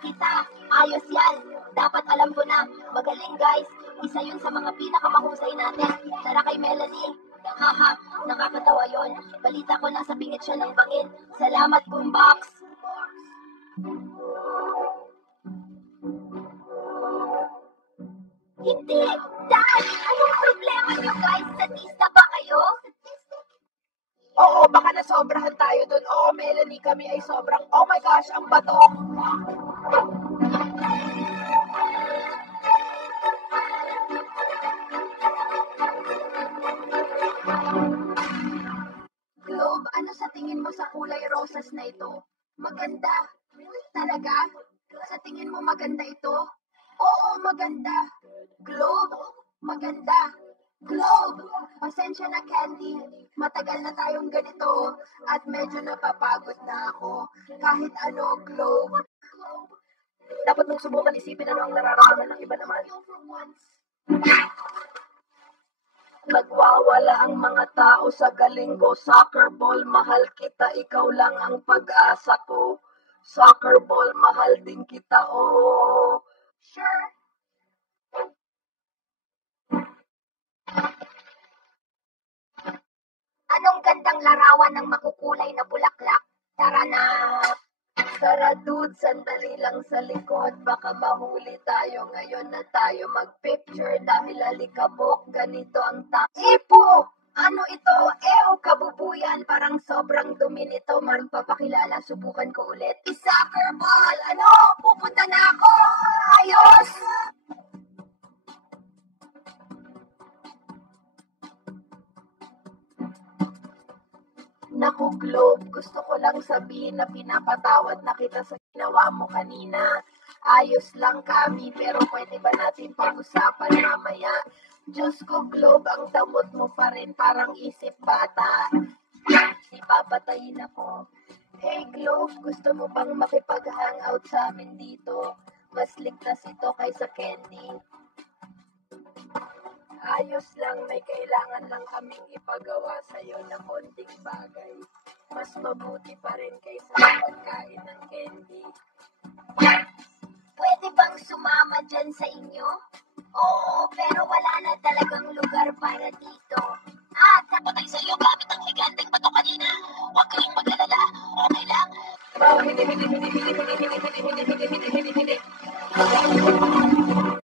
kita. Ayos yan. Dapat alam ko na. Magaling guys. Isa yun sa mga pinakamahusay natin. Tara kay Melanie. Haha, nakakatawa yun. Balita ko nasa bingit siya ng bangin. Salamat, Boombox. Hindi! Dad! Anong problema niyo guys? Statista ba kayo? Oo, baka nasobrahan tayo dun. Oo, Melanie, kami ay sobrang, oh my gosh, ang bato. Globe, ano sa tingin mo sa kulay rosas na ito? Maganda. Talaga? Sa tingin mo maganda ito? Oo, maganda. Globe, maganda. Globe, pasensya na Candy. Matagal na tayong ganito at medyo napapagod na ako. Kahit ano, Globe. Dapat mong subukan isipin ano ang nararamdaman ng iba naman. Nagwawala ang mga tao sa galing ko. Soccer ball, mahal kita. Ikaw lang ang pag-asa ko. Soccer ball, mahal din kita. Oh. Sure. Anong gandang larawan ng makukulay na bulaklak? Tara na! Tara dude, sandali lang sa likod. Baka mahuli tayo ngayon na tayo mag-picture dahil alikabok, ganito ang Ipo! Ano ito? Ew, kabubuyan. Parang sobrang dumi nito. Magpapakilala, subukan ko ulit. Soccer ball! Ano? Pupunta na ako! Ayos! Naku, Globe, gusto ko lang sabihin na pinapatawad na kita sa ginawa mo kanina. Ayos lang kami, pero pwede ba natin pag-usapan mamaya? Diyos ko, Globe, ang damot mo pa rin, parang isip bata. Ipapatayin ako. Hey, Globe, gusto mo bang makipag-hangout sa amin dito? Mas ligtas ito kaysa candy. Ayos lang, may kailangan lang kaming ipagawa sa'yo na konting bagay. Mas mabuti pa rin kaysa pagkain ng candy. Pwede bang sumama dyan sa inyo? Oo, pero wala na talagang lugar para dito.